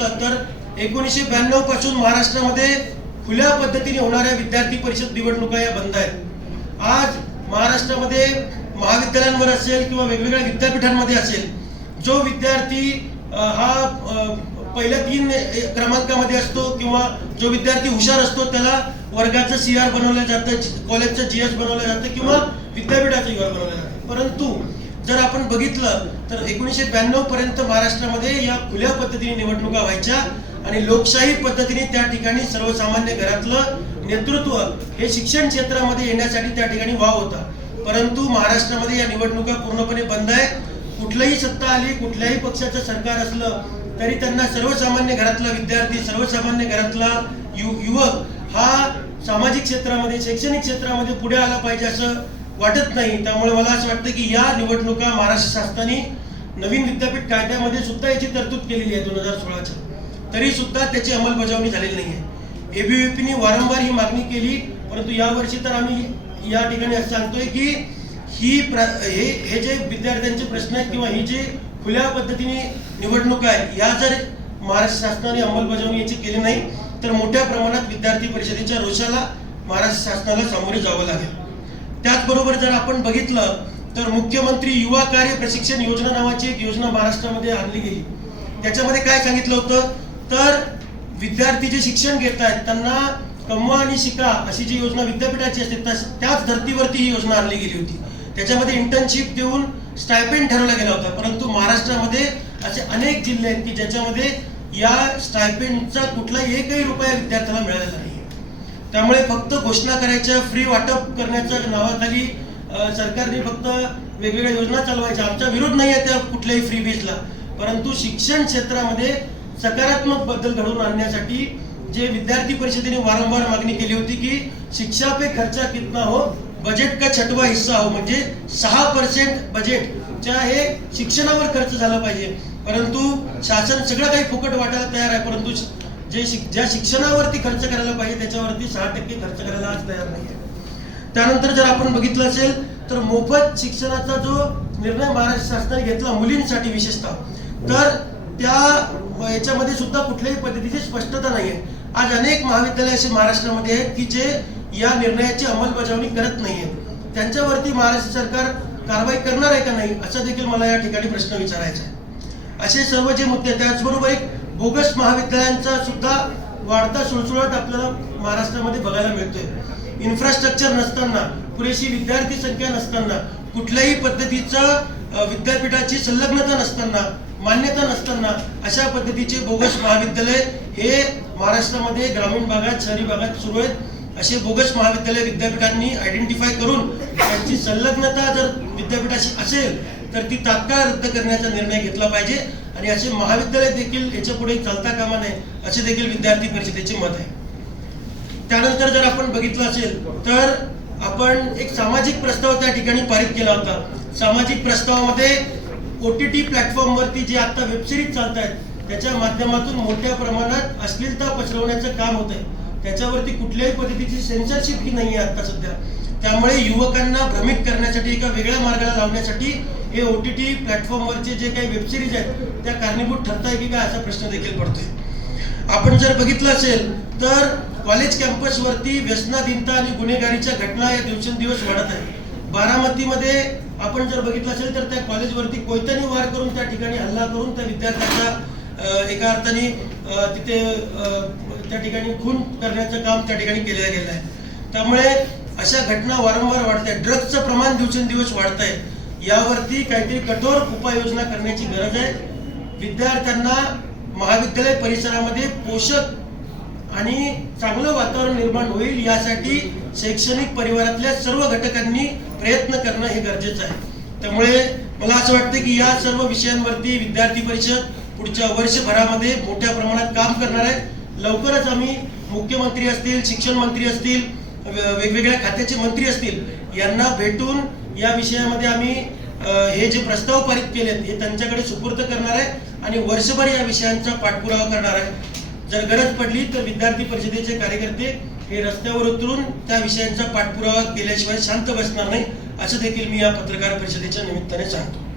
बघितलं तर 1992 पासून महाराष्ट्रामध्ये खुल्या पद्धतीने होणाऱ्या विद्यार्थी परिषद निवडणुका या बंद आहेत। आज महाराष्ट्रामध्ये महाविद्यालयांवर असेल किंवा वेगवेगळ्या विद्यापीठांमध्ये असेल, जो विद्यार्थी हा पहिल्या 3 क्रमांकामध्ये असतो किंवा जो विद्यार्थी हुशार असतो त्याला वर्गाचं CR बनवलं जातं, कॉलेजचं GS बनवलं जातं किंवा विद्यापीठाचं UR बनवलं जातं। परंतु जर आपण बघितलं तर 1992 पर्यंत महाराष्ट्रामध्ये या खुल्या पद्धतीने निवडणुका व्हायच्या आणि लोकशाही पद्धतीने त्या ठिकाणी सर्वसामान्य घरातलं नेतृत्व हे शिक्षण क्षेत्रामध्ये येण्यासाठी त्या ठिकाणी वाव होता। परंतु महाराष्ट्रामध्ये या निवडणुका पूर्णपणे बंद आहे। कुठलीही सत्ता आली, कुठल्याही पक्षाचं सरकार असलं तरी त्यांना सर्वसामान्य घरातला विद्यार्थी, सर्वसामान्य घरातला युवक हा सामाजिक क्षेत्रामध्ये, शैक्षणिक क्षेत्रामध्ये पुढे आला पाहिजे असं वाटत नाही। त्यामुळे मला असं वाटतं की या निवडणुका महाराष्ट्र शासनाने नवीन विद्यापीठ कायद्यामध्ये सुद्धा याची तरतूद केलेली आहे 2016च्या, तरी सुद्धा त्याची अंमलबजावणी झालेली नाही आहे। ABVPने वारंवार ही मागणी केली, परंतु यावर्षी तर आम्ही या ठिकाणी असं सांगतोय की हे जे विद्यार्थ्यांचे प्रश्न आहेत किंवा ही जे खुल्या पद्धतीने निवडणूक आहे या जर महाराष्ट्र शासनाने अंमलबजावणी याची केली नाही तर मोठ्या प्रमाणात विद्यार्थी परिषदेच्या रोषाला महाराष्ट्र शासनाला सामोरे जावं लागेल। त्याचबरोबर जर आपण बघितलं तर मुख्यमंत्री युवा कार्य प्रशिक्षण योजना नावाची एक योजना महाराष्ट्रामध्ये आणली गेली। त्याच्यामध्ये काय सांगितलं होतं तर विद्यार्थी जे शिक्षण घेत आहेत त्यांना कमवा आणि शिका अशी जी योजना विद्यापीठाची असते त्याच धर्तीवरती ही योजना आणली गेली होती। त्याच्यामध्ये इंटर्नशिप देऊन स्टायपेंड ठरवला गेला होता, परंतु महाराष्ट्रामध्ये असे अनेक जिल्हे आहेत की ज्याच्यामध्ये या स्टायपेंडचा कुठलाही एकही रुपया विद्यार्थ्याला मिळालेला नाही। त्यामुळे फक्त घोषणा करायच्या, फ्री वाटप करण्याच्या नावाखाली सरकारने फक्त वेगवेगळ्या योजना चालवायच्या। आमचा विरोध नाही आहे त्या कुठल्याही फ्री बीजला, परंतु शिक्षण क्षेत्रामध्ये सकारात्मक बदल घडवून आणण्यासाठी जे विद्यार्थी परिषदेने वारंवार मागणी केली होती की शिक्षा पे खर्चा कितना हो, बजेट का 6वां हिस्सा हो, म्हणजे 6% बजेटच्या हे शिक्षणावर खर्च झाला पाहिजे। परंतु शासन सगळं काही फुकट वाटायला तयार आहे, परंतु ज्या शिक्षणावरती खर्च करायला पाहिजे त्याच्यावरती 6% खर्च करायला आज तयार नाही आहे। त्यानंतर जर आपण बघितलं असेल तर मोफत शिक्षणाचा जो निर्णय महाराष्ट्र शासनाने घेतला मुलींसाठी विशेषतः, तर त्या याच्यामध्ये सुद्धा कुठल्याही पद्धतीची स्पष्टता नाही आहे। आज अनेक महाविद्यालय असे महाराष्ट्रामध्ये आहेत की जे या निर्णयाची अंमलबजावणी करत नाहीये, त्यांच्यावरती महाराष्ट्र सरकार कारवाई करणार आहे का नाही असा देखील मला या ठिकाणी प्रश्न विचारायचा आहे। असे सर्व जे मुद्दे, त्याचबरोबर एक बोगस महाविद्यालयांचा सुद्धा वाढता सुळसुळाट आपल्याला महाराष्ट्रामध्ये बघायला मिळतोय। इन्फ्रास्ट्रक्चर नसताना, पुरेशी विद्यार्थी संख्या नसताना, कुठल्याही पद्धतीचं विद्यापीठाची संलग्नता नसताना, मान्यता नसताना अशा पद्धतीचे बोगस महाविद्यालय हे महाराष्ट्रामध्ये ग्रामीण भागात, शहरी भागात सुरू आहेत। असे बोगस महाविद्यालय विद्यापीठांनी आयडेंटिफाय करून त्यांची संलग्नता जर विद्यापीठाशी असेल तर ती तात्काळ रद्द करण्याचा निर्णय घेतला पाहिजे आणि असे महाविद्यालय देखील याच्या पुढे चालता कामा नये असे देखील विद्यार्थी परिषदेचे मत आहे। त्यानंतर जर आपण बघितलं असेल तर आपण एक सामाजिक प्रस्ताव त्या ठिकाणी पारित केला होता। सामाजिक प्रस्तावामध्ये OTT प्लॅटफॉर्मवरती जे आता वेबसिरीज चालत आहेत त्याच्या माध्यमातून मोठ्या प्रमाणात अश्लीलता पसरवण्याचं काम होत आहे, त्याच्यावरती कुठल्याही पद्धतीची सेन्सरशिप ही नाही आहे आता सध्या। त्यामुळे युवकांना भ्रमित करण्यासाठी, एका वेगळ्या मार्गाला लावण्यासाठी हे OTT प्लॅटफॉर्मवरचे जे काही वेबसिरीज आहेत त्या कारणीभूत ठरताय की काय असा प्रश्न देखील पडतोय। आपण जर बघितलं असेल तर कॉलेज कॅम्पसवरती व्यसनाधीनता आणि गुन्हेगारीच्या घटना या दिवसेंदिवस वाढत आहेत। बारामतीमध्ये आपण जर बघितलं असेल तर त्या कॉलेजवरती कोयत्याने वार करून त्या ठिकाणी हल्ला करून त्या विद्यार्थ्याचा एका अर्थाने तिथे त्या ठिकाणी खून करण्याचं काम त्या ठिकाणी केलं गेलं आहे। त्यामुळे अशा घटना वारंवार वाढत आहेत। ड्रग्जचं प्रमाण दिवसेंदिवस वाढत आहे, यावरती काहीतरी कठोर उपाययोजना करण्याची गरज आहे। विद्यार्थ्यांना महाविद्यालय परिसरामध्ये पोषक आणि चांगलं वातावरण निर्माण होईल यासाठी शैक्षणिक परिवारातल्या सर्व घटकांनी प्रयत्न करणं हे गरजेचं आहे। त्यामुळे मला असं वाटतं की या सर्व विषयांवरती विद्यार्थी परिषद पुढच्या वर्षभरामध्ये मोठ्या प्रमाणात काम करणार आहे। लवकरच आम्ही मुख्यमंत्री असतील, शिक्षण मंत्री असतील, वेगवेगळ्या खात्याचे मंत्री असतील यांना भेटून या विषयामध्ये आम्ही हे जे प्रस्ताव पारित केलेत हे त्यांच्याकडे सुपूर्द करणार आहे आणि वर्षभर या विषयांचा पाठपुरावा करणार आहे। जर गरज पडली तर विद्यार्थी परिषदेचे कार्यकर्ते हे रस्त्यावर उतरून त्या विषयांचा पाठपुरावा केल्याशिवाय शांत बसणार नाही असं देखील मी या पत्रकार परिषदेच्या निमित्ताने सांगतो।